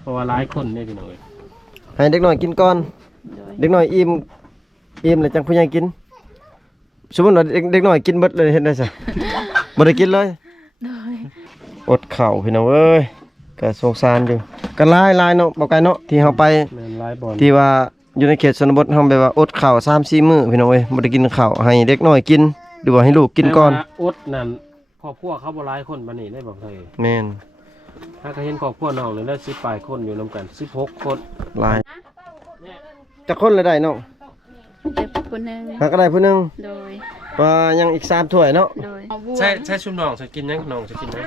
เพราะว่าหลายคนได้พี่น้องเอ้ย ให้เด็กน้อยกินก่อนเด็กน้อยอิ่มแล้วจังผู้ใหญ่กินสมมุติว่าเด็กน้อยกินเบิดเลยเฮ็ดได้ซะบ่ได้กินเลยอดข้าวพี่น้องเอ้ยก็สงสารอยู่ก็หลายเนาะบ่ไกลเนาะที่เฮาไป แม่นหลายบ่อน ที่ว่าอยู่ในเขตชนบทเฮาแบบว่าอดข้าว 3-4 มื้อพี่น้องเอ้ยบ่ได้กินข้าวให้เด็กน้อยกินหรือว่าให้ลูกกินก่อน แต่ว่าอดนั่นครอบครัวเขาบ่หลายคนบัดนี้ได้บอกเลย แม่น ถ้าก็เห็นครอบครัวน้องนี่ได้10ปลายคนอยู่นำกัน16คน หลายจักคนละได้น้อง เด็กคนหนึ่ง หาก็ได้ผู้หนึง โดย ว่ายังอีก3ถ้วยเนาะ โดย ใช่ชุมน้องจะกินยังน้องจะกินยัง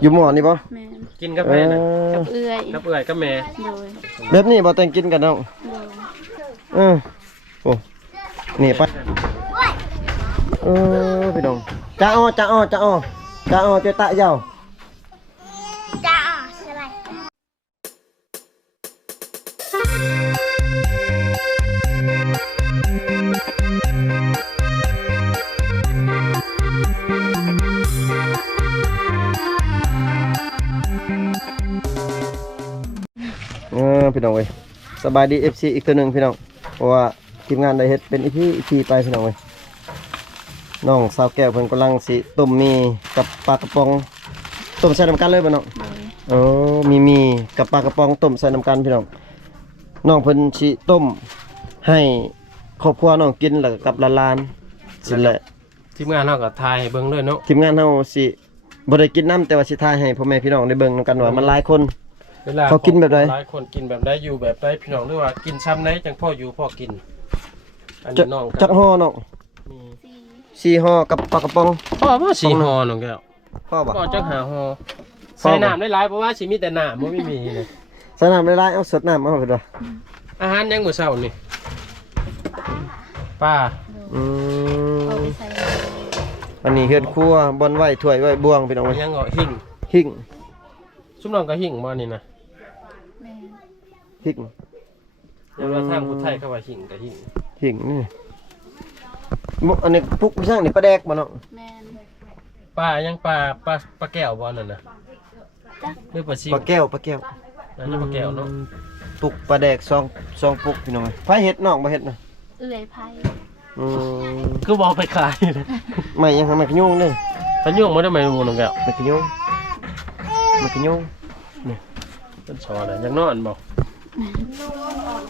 อยู่หม้อนี่บ่ แม่น กินกับแม่น่ะ กับเอื้อย กับเอื้อยกับแม่ โดย แบบนี้บ่แต่งกินกันน้อง โดย โอ้นี่ไปพี่น้องจ้าอ้อเจตะยาวพี่น้องเว้ยสบายดี FC อีกตัวหนึ่งพี่น้องเพราะว่าทีมงานได้เฮ็ดเป็น EP ไปพี่น้องเว้ยน้องสาวแก้วเพิ่นกำลังสิต้มมีกับปลากระป๋องต้มใส่น้ำกันเลยบ่น้อง โดย มีกับปลากระป๋องต้มใส่น้ำกันพี่น้องน้องเพิ่นสิต้มให้ครอบครัวน้องกินแล้วก็กับหลานๆสิแหละ ทีมงานเราก็ถ่ายให้เบิ่งด้วยเนาะ ทีมงานเฮาสิบ่ได้กินน้ำแต่ว่าสิทายให้พ่อแม่พี่น้องได้เบิ่งนำกันว่ามันหลายคน เวลา เขากินแบบใด หลายคนกินแบบใดอยู่แบบใดพี่น้องหรือว่ากินซ้ำใดจังพ่ออยู่พ่อกินอันนี้น้อง จักห่อน้อง มี 4ห่อกับปลากระป๋อง พ่อว่าสีห่อน้องแก้ว พ่อบ่ พ่อจังหาห่อใส่น้ำได้หลายเพราะว่าสิมีแต่น้ำบ่มีเลย ใส่น้ำหลายๆเอาสดน้ำเอาเพิ่นว่า อาหารยังมื้อเช้านี่ป้า อื เอา ม ไปใส่ อันนี้เฮือนครัวบ่อนไว้ถ้วยไว้บวงพี่น้องเอ้ย ยังเหรอหิ่ง หิ้ง ซุมน้องก็หิ่งบ่นี่นะ แม่น หิ้ง ยังว่าทางพุทธไทยเขาว่าหิ่งก็หิ่ง หิ้งนี่มุอันนี้ปุกพี่ช่างนี่ปลาแดกบ่น้อง แม่น ป้ายังป้าแก้วบ่นั่นน่ะหรือป้าซิว ปลาแก้ว นั่นน่ะป้าแก้วเนาะ ปุกปลาแดก2ปุกพี่น้องเอ้ยไผเฮ็ดน้องบ่เฮ็ดนะ เอื้อยไผ่ อืม คือบ่เอาไปขายเลย ไม่ยังทำไมขยุ่งเด้อ ถ้ายุ่งบ่ได้ไม่รู้น้องแก้ว มันขยุ่งเป็นซอยน่ะยังนอนบ่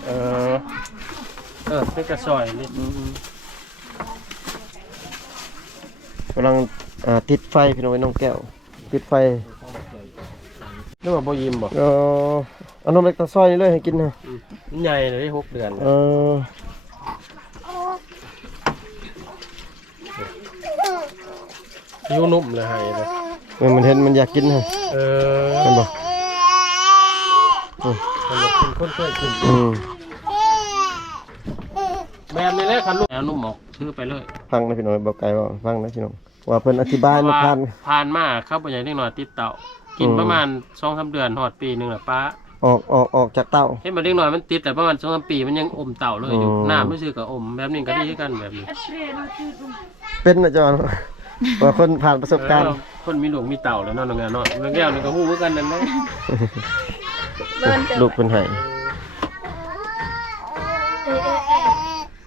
เออเป็นกระซอยนี่ กำลังติดไฟพี่น้องไอ้น้องแก้วติดไฟ นึกว่าบ่ยิ้มบ่ เอานมเล็กตาซอยนี่เลยให้กินนะ มันใหญ่เลย6 เดือน ยิ้วนุ่มเลยให้เลย มันเห็นมันอยากกินฮะ เออ เห็นบ่ มันอยากกินคนเคยกิน แบบนี้แหละคันลูกเอานุ่มออกซื้อไปเลย ฟังนะพี่น้องบอกไกลว่าฟังนะพี่น้องว่าเพิ่นอธิบายมาผ่าน ผ่านมาเข้าไปอย่างเล็กน้อยติดเต่ากินประมาณ 2-3 เดือนหอดปีหนึงแหละป้า ออกจากเต้า เห็นมันเล็กน้อยมันติดแต่ประมาณ 2-3 ปีมันยังอมเต่าเลยอยู่ อืม น้ำไม่ซื้อกับอมแบบนี้ก็ดีคือกันแบบนี้ เป็นนะจอนว่าคนผ่านประสบการณ์ คนมีหลวงมีเต่าแล้วเนาะน้องแก้วเนาะน้องแก้วนี่ก็ฮู้เหมือนกันนั่นแหละ เบิ้นเจอ ลูกเพิ่นให้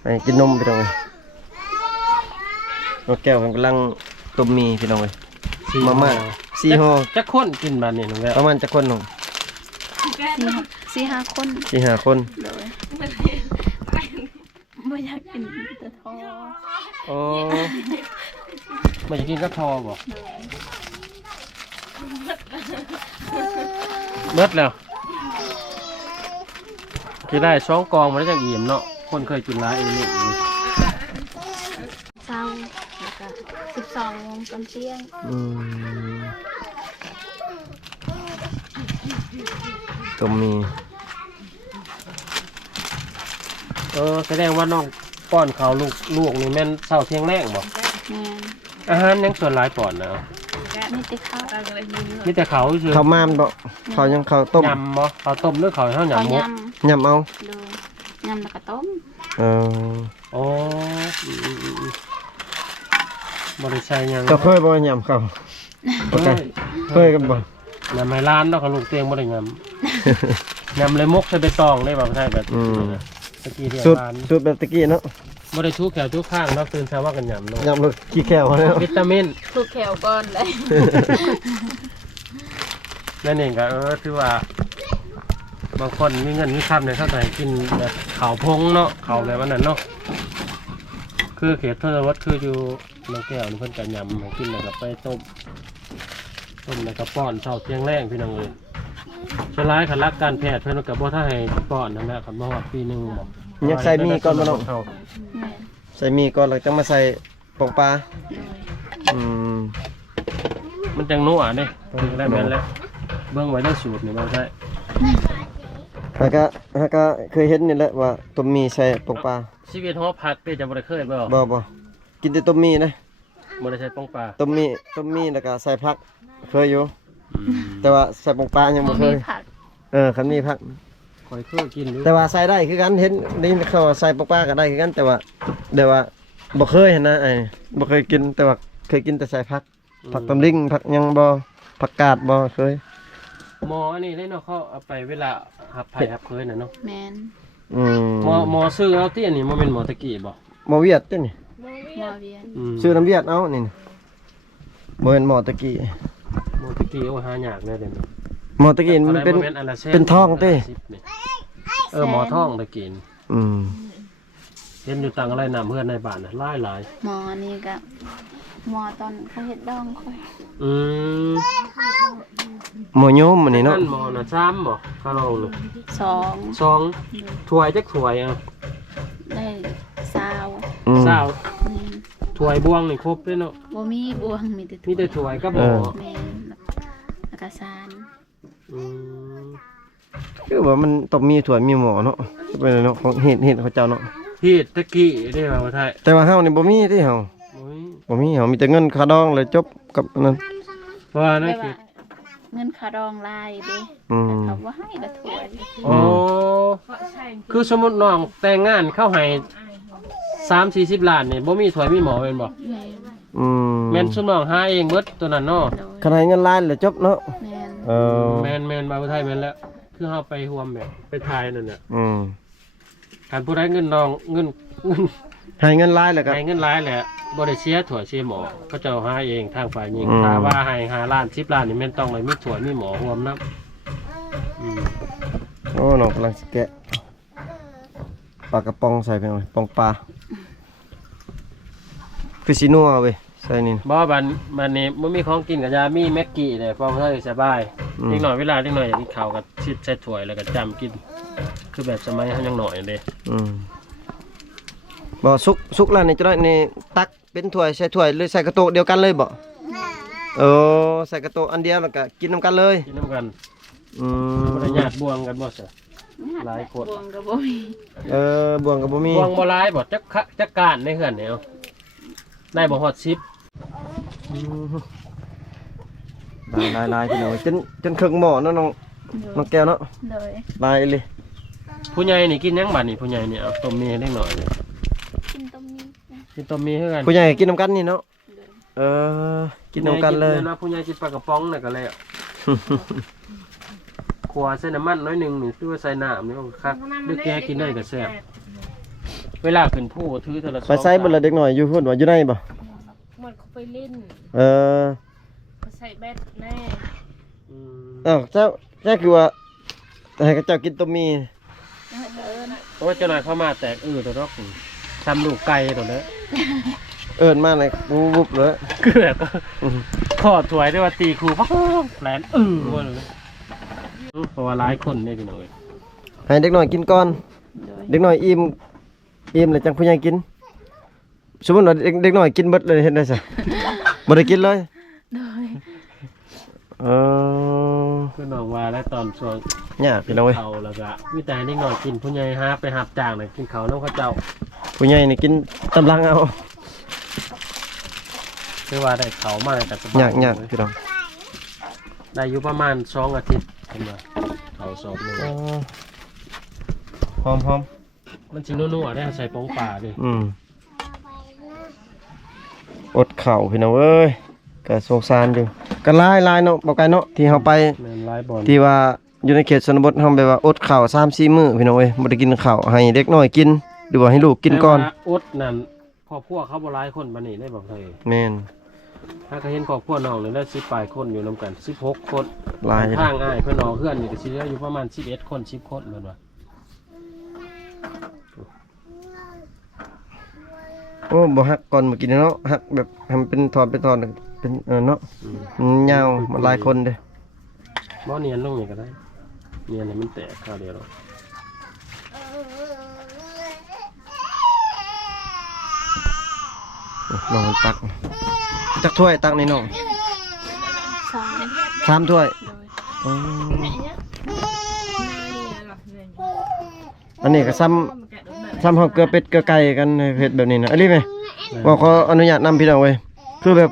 ให้กินนมพี่น้องเอ้ยน้องแก้วเพิ่นกำลังต้มมีพี่น้องเอ้ยมาม่า4ห่อ จักคนกินบานนี่น้องแก้ว ประมาณจักคนน้อง สี่ห้าคน 4-5 คน โดยไม่อยากกินแต่ทอ โอ้มันจะกินก็ทอบ่เบิดแล้วคือได้2 กองมาได้จังอิ่มเนาะคนเคยกินหลายอีนี่ เช้าแล้วก็12 โมงตอนเที่ยง ต้มมี แสดงว่าน้องป้อนเขาลูกนี่แม่นเช้าเที่ยงแรงบ่ แม่น อาหารยังส่วนหลายป้อนนะ มีแต่ข้าว มีแต่เขาซื่อ ข้าวมามบ่ข้าวยังข้าวต้ม ยำบ่ข้าวต้มหรือข้าวเฮา ข้าวย ำหมก ย ยำเอา ำโดยยำแล้วก็ต้ม เออ อ๋อบ่ได้ใส่หยัง เจ้าเคยบ่ยำข้าว เฮ้ย เคยกันบ่ ยำให้ร้านเนาะเขาลูกเตียงบ่ได้ย ยำเลยมกใส่ใบตองได้บ่ใช่แบบตะกี้ที่ สูตร ร้าน สูตรแบบตะกี้เนาะ บ่ได้ชูแขวชูข้างเนาะตื่นเช้าว่ากันยำเนาะ ยำรสขี้แก้วเนาะ วิตามิน ถูกแขวก่อนเลย นั่นเองก็ถือว่าบางคนมีเงินมีคำเนี่ยเขาจะให้กินแบบข้าวพงเนาะข้าวแบบนั้นเนาะคือเขตทศวรรษคืออยู่น้องแก้วนี่เพิ่นก็ยำให้กินแล้วก็ไปต้มแล้วก็ป้อนเช้าเที่ยงแรงพี่น้องเอ้ยสลายคันรักการแพทย์เพิ่นก็บ่ถ้าให้ป้อนนั่นแหละคันบ่ฮอดปีนึงบ่ อยากใส่มีก่อนบ่เนาะ แม่ ใส่มีก่อนแล้วจังมาใส่ปองปลา โดย มันจังนัวเด้ถึงได้แม่นแล้วเบิ่งไว้ได้สูตรนี่บ่ใช่ ฮะก็เคยเห็นนี่แหละว่าต้มมีใส่ปองปลา ชีวิตหอพักนี่จะบ่ได้เคยบ่ บ่กินแต่ต้มมีนะ บ่ได้ใช้ป้องปลา ต้มมีแล้วก็ใส่ผักเคยอยู่แต่ว่าใส่ปองปลายังบ่เค มี ย ผัก คันมีผัก คอยเคยกินอยู่ แต่ว่าใส่ได้คือกันเห็นได้ยินเขาว่าใส่ปองปลาก็ได้คือกันแต่ว่าบ่เคยเห็นนะไอ้บ่เคยกินแต่ว่าเคยกินแต่ใส่ผักตำลิงผักหยังบ่ผักกาดบ่เคย หมออันนี้เลยเนาะเขาเอาไปเวลาหับไผ่หับเคยน่ะเนาะ แมน หมอซื้อเอาเตี้ยนี่บ่แม่นหมอตะกี้บ่ หมอเวียดจ้ะนี่ หมอเวียน ชื่อน้ำเวียดเอานี่บ่เป็นหมอตะกี้ หมอตะกี้โอ้หายากเลยเดี๋ยวนี้ หมอตะกี้มันเป็น อัละแส เป็นท้องเต้ 10นี่หมอท้องตะกี้นี่ อืม เห็นอยู่ต่างอะไรนำเพื่อนในบ้านน่ะหลาย หมอนี่ก็หมอตอนเขาเฮ็ดดองค่อย อืม หมอโยมอันนี้เนาะ หมอน่ะ3บ่คาโลเลย 2 2ถ้วยจักถ้วยอ่ะ ได้ซาว ซาว แม่น ถ้วยบวงนี่ครบเลยเนาะ บ่มีบวงมีแต่ มีแต่ถ้วยกับหมอ แม่นแล้วก็ซาน อืม คือว่ามันต้องมีถั่วมีหมอเนาะเป็นเนาะของเห็ดเขาเจ้าเนาะ พี่ตะกี้ได้ว่าไทย แต่ว่าเฮานี่บ่มีที่เฮา โอ้ย บ่มีเฮามีแต่เงินค่าดองเลยจบกับอันนั้น เพราะว่านั่ ได้ นคือ ว่าเงินค่าดองลายเด้ อืม เขาบ่ให้ละถ้วย โอ้คือสมมุติน้องแต่งงานเข้าให้30-40 ล้านนี่บ่มีถ้วยมีหมอแม่นบ่ แม่น อืม แม่นซุน้องหาเองเบิดตัวนั้นเนาะ โดย คันให้เงินล้านเลยจบเนาะ แม่น เออ แม่นบาวไทยแม่นแล้วคือเฮาไปร่วมแบบไปทายนั่นน่ะ อืม การผู้ใดเงินน้องเงิน ให้เงินล้านแล้วก็ ให้เงินหลายแหละบ่ได้เสียถ้วยเสียหมอก็เจ้าหาเองทางฝ่ายหญิง อืม ถ้าว่าให้5ล้าน10ล้านนี่แม่นต้องเลยมีถ้วยมีหมอรวมนำอืม โอ้น้องกำลังสิแกะปลากระป๋องใส่ไปหน่อยปองปลาคือสินัวเว้ยใส่นี่ บ่บัดนี้บ่มีของกินก็ยามีแม็กกี้เด้พอเฮาสบายเล็กน้อยเวลาเล็กน้อยอยากกินข้าวก็ชิดใส่ถ้วยแล้วก็จำกิน คือแบบสมัยเฮายังน้อยเด้ อืมบ่สุกแล้วนี่จะได้นี่ตักเป็นถ้วยใส่ถ้วยหรือใส่กระโตะเดียวกันเลยบ่เออใส่กระโตะอันเดียวแล้วก็กินนํกันเลย กินน้ำกัน อืม บ่ได้ญาติบวงกันบ่ซะ หลายคน บวงก็บ่มี บวงก็บ่มี บวงบ่หลายบ่จักการในเฮือนนี่เอาได้บ่ฮอด10 อืมลายๆพี่น้องจนครึ่งหม้อเนาะน้องแก้วเนาะ โดย ลายเลย ผู้ใหญ่นี่กินหยังบัดนี่ผู้ใหญ่นี่เอาต้มมีให้เล็กน้อยนี่ กินต้มนี้ กินต้มมีคือกัน ผู้ใหญ่กินนํกันนี่เนาะกินนํกันเลย ผู้ใหญ่กินปลากระป๋องน่ะก็แล้วขัวใส่น้ำมันน้อยหนึงนี่คือว่าใส่น้ำนี่ก็คักหรือแกกินได้ก็แซ่บเวลาขึ้นผู้ถือโทรศัพท์ ไปใส่เบ่ละเด็กน้อยอยู่พุ่นว่าอยู่ในบ่ หมดเขาไปเล่น เออ เขาใส่แบตแน่ อืม อ้าวเจ้าคือว่าให้เจ้ากินต้มมี เพราะว่าเจ้าหน่อยเข้ามาแตกตัวดอกทำลูกไก่ตัวเด้อ เอิ้นมาเลยวุบๆเลย คือแบบขอถวยด้วยว่าตีครูพักแผลนว่าเลยเพราะว่าหลายคนเนี่ยพี่น้อย ให้เด็กน้อยกินก่อน โดย เด็กน้อยอิ่มแล้วจังผู้ใหญ่กินสมมุติว่าเด็กน้อยกินเบิดเลยเฮ็ดได้ซะบ่ได้กินเลย โดย เออ คือน้องว่าแล้วตอนช่วง ยากพี่น้องเว้ย เขาแล้วก็มีแต่ให้เด็กน้อยกินผู้ใหญ่หาไปหับจ้างเลยกินเขาน้องเขาเจ้า ผู้ใหญ่นี่กินตำลังเอา คือว่าได้เขามาแต่สบาย ยากพี่น้อง ได้อยู่ประมาณ2 อาทิตย์เห็นไหมเขาสอบหนึง หอม มันจินัวๆได้ใส่ปองป่าดิ อดข้าวพี่น้องเอ้ยก็สงสารอยู่ก็หลายเนาะบ่ไกลเนาะที่เฮาไป แม่นหลายบอล ที่ว่า อยู่ในเขตชนบทเฮาแบบว่าอดข้าว3-4 มื้อพี่น้องเอ้ยบ่ได้กินข้าวให้เด็กน้อยกินหรือว่าให้ลูกกินก่อน แต่ว่าอดนั่นครอบครัวเขาบ่หลายคนบัดนี้ได้บอกเลย แม่น ถ้าก็เห็นครอบครัวน้องนี่ได้10ปลายคนอยู่นํกัน16คน หลาย ทางอ้ายเพิ่นน้องเพื่อนนี่ก็สิเหลืออยู่ประมาณ11คน10คนเหมือนว่า โอ้บ่ฮักก่อนมากินเนาะฮักแบบให้มันเป็นทอดเป็นเนาะมันยาวมันหลายคนเด้ บ่เนียนลงนี่ก็ได้เนียนให้มันแตกข้าวเดียวหรอก น้องมันตักจักถ้วยตักนี่น้อง สอง 3 ถ้วย โดย อ๋ออันนี้ก็ซ้ำเฮาเกลือเป็ดเกลือไก่กันเฮ็ดแบบนี้นะอันนี้ไหมว่าขออนุญาตนำพี่น้องเว้ยคือแบบ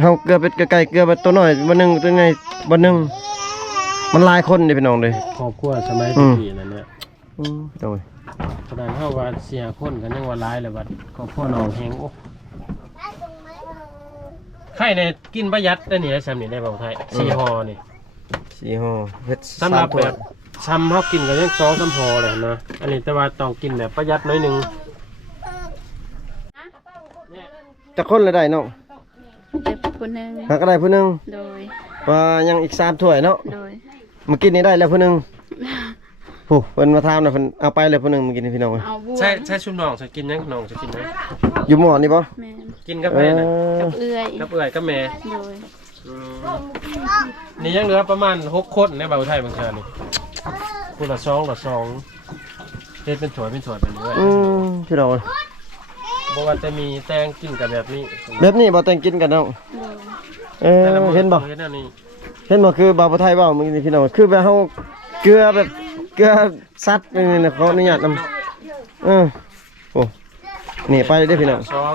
เฮาเกลือเป็ดเกลือไก่เกลือแบบตัวน้อยบ่นึงตัวใหญ่บ่นึงมันหลายคนเด้พี่น้องเด้ ครอบครัวสมัยที่นั่นเนี่ย พี่น้องเว้ย ขนาดเฮาว่าเสียคนกันยังว่าหลายเลยบัดครอบครัวน้องแฮงโอ้ไข่เนี่ยกินประหยัดได้นี่ได้ซ้ำนี่ได้บ่ไทย4ห่อนี่ 4ห่อเฮ็ด สำหรับ ถ้ว แบ ย บซ้ำเฮากินก็ยัง2-3ห่อเลยนะอันนี้แต่ว่าต้องกินแบบประหยัดหน่อยหนึง จักคนละได้น้อง เด็กผู้หนึง หาก็ได้ผู้หนึง โดย ว่ายังอีก3ถ้วยเนาะ โดย เมื่อกี้นี่ได้แล้วผู้หนึงโอ้เพิ่นมาถามน่ะเพิ่นเอาไปแล้วผู้หนึงเมื่อกี้นี่พี่น้องเว้ย เอาบัว ใช่ชุบน้องจะกินยังน้องจะกินไหม อยู่หม้อนี่บ่ แม่น กินกับ เอ แม่น่ะ อ กับเอื้อย กับเอื่อยกับแม่ โดย นี่ยังเหลือประมาณ6คนในเบาไทยบางเทื่อนี่คนละ2ละ2เฮ็ดเป็นถ้วยเป็นเรื่อย พี่น้องเว้ย บ่ว่าจะมีแตงกินกับแบบนี้ แบบนี้บ่แต่งกินกันน้อง โดย เอ แต่ละ อ มื้อ เห็นบ่ เฮ็ดแนวนี้ เห็นบ่คือบ่าวผู้ไทยเว้ามึงนี่พี่น้องคือแบบเฮาเกลือแบบเกลือสัตว์นี่นะขออนุญาตนำโอ้นี่ไปเลยเด้อพี่น้อง สอง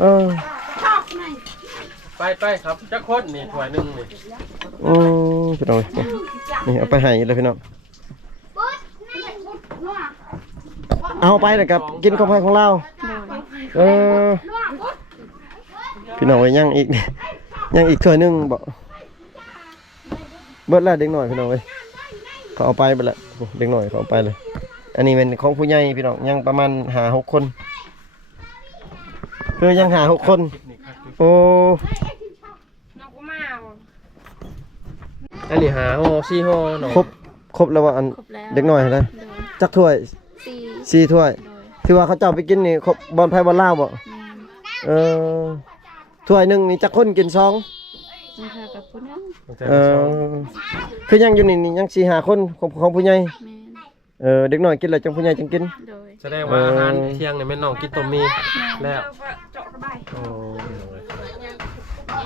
เออ ไปครับจักคนนี่ถ้วยหนึงนี่ พี่น้องนี่เอาไปให้เลยพี่น้องเอาไปเลยครับกินของไผของเรา โดย เออพี่น้องไว้ยังอีกยังอีกถ้วยหนึงบ่เบิดแล้วเด็กหน่อยพี่น้องเว้ยเขาเอาไปเบิดแล้วเด็กหน่อยเขาเอาไปเลย อันนี้เป็นของผู้ใหญ่พี่น้องยังประมาณ5-6 คนคือยัง5-6 คนโอ้ น้องก็มา อันนี้5ห่อ4ห่อน้อง ครบแล้วว่าอัน ครบแล้ว เด็กน้อยนะ โดย จักถ้วย สี่ 4 ถ้วย โดย ที่ว่าเขาเจ้าไปกินนี่ครบบอลไผบอลลาวบ่ แม่น เออถ้วยหนึงนี่จักคนกิน2 มันค่ะกับผู้หนึง เออคือยังอยู่นี่ยัง4-5 คนของผู้ใหญ่ แม่น เด็กน้อยกินแล้วจังผู้ใหญ่จังกิน โดย แสดงว่าอาหารเที่ยงนี่แม่น้องกินต้มมีแล้ว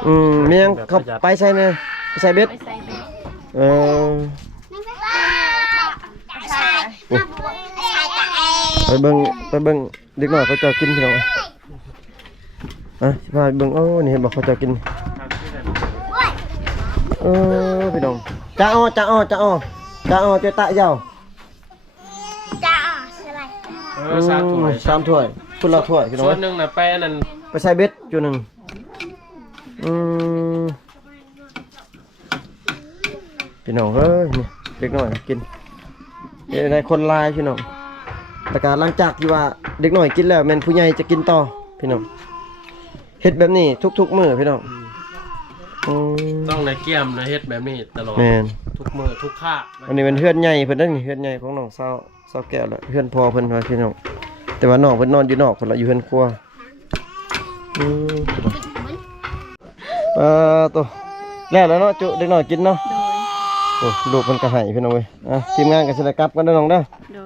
โอ้ มียังเขาไปใส่เนี่ยไปใส่เบ็ด ไปใส่เบ็ด เออไปเบิ่งเด็กน้อยเขาเจะกินพี่น้องสิพาไปเบิ่งโอ้นี่เห็นบอกเขาเจะกินพี่น้องจ้าอ้อเจ้าตะยาว 3ถ้วย 3 ถ้วยคุณละถ้วยพี่น้อง ส่วนหนึงน่ะไปอันนั้น ไปใส่เบ็ดจุหนึ่งพี่น้องเฮ้ยนี่เด็กน้อยกินในคนลายพี่น้องแต่การหลังจากที่ว่าเด็กน้อยกินแล้วแม่นผู้ใหญ่จะกินต่อพี่น้องเฮ็ดแบบนี้ทุกมื้อพี่น้อง ต้องในเกี่ยมนะเฮ็ดแบบนี้ตลอด แม่น ทุกมื้อทุกคาบ อันนี้เป็นเฮือนใหญ่เพิ่นเด้อนี่เฮือนใหญ่ของน้องสาวแก้วแล้วเฮือนพ่อเพิ่นว่าพี่น้องแต่ว่าน้องเพิ่นนอนอยู่นอกเพิ่นละอยู่เฮือนครัวตัวแล้วเนาะจุเด็กน้อยกินเนาะ โดย โอ้ลูกมันก็ให้พี่น้องเว้ยทีมงานก็สิได้กลับกันเด้อน้องเด้อ โด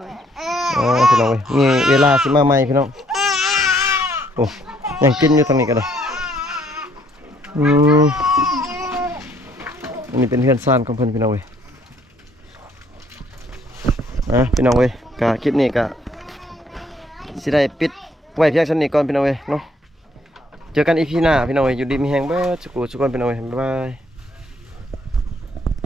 ย พี่น้องเว้ยมีเวลาสิมาใหม่พี่น้องโอ้ยังกินอยู่ทางนี้ก็ได้อันนี้เป็นเพื่อนซ่านของเพิ่นพี่น้องเว้ยพี่น้องเว้ยกะคลิปนี้กะสิได้ปิดไว้เพียงเท่านี้ก่อนพี่น้องเว้ยเนาะเจอกันอีพีหน้าพี่น้องเว้ยอยู่ดีมีแฮงเบิดสุขสุขคนพี่น้องเว้ยบ๊ายบาย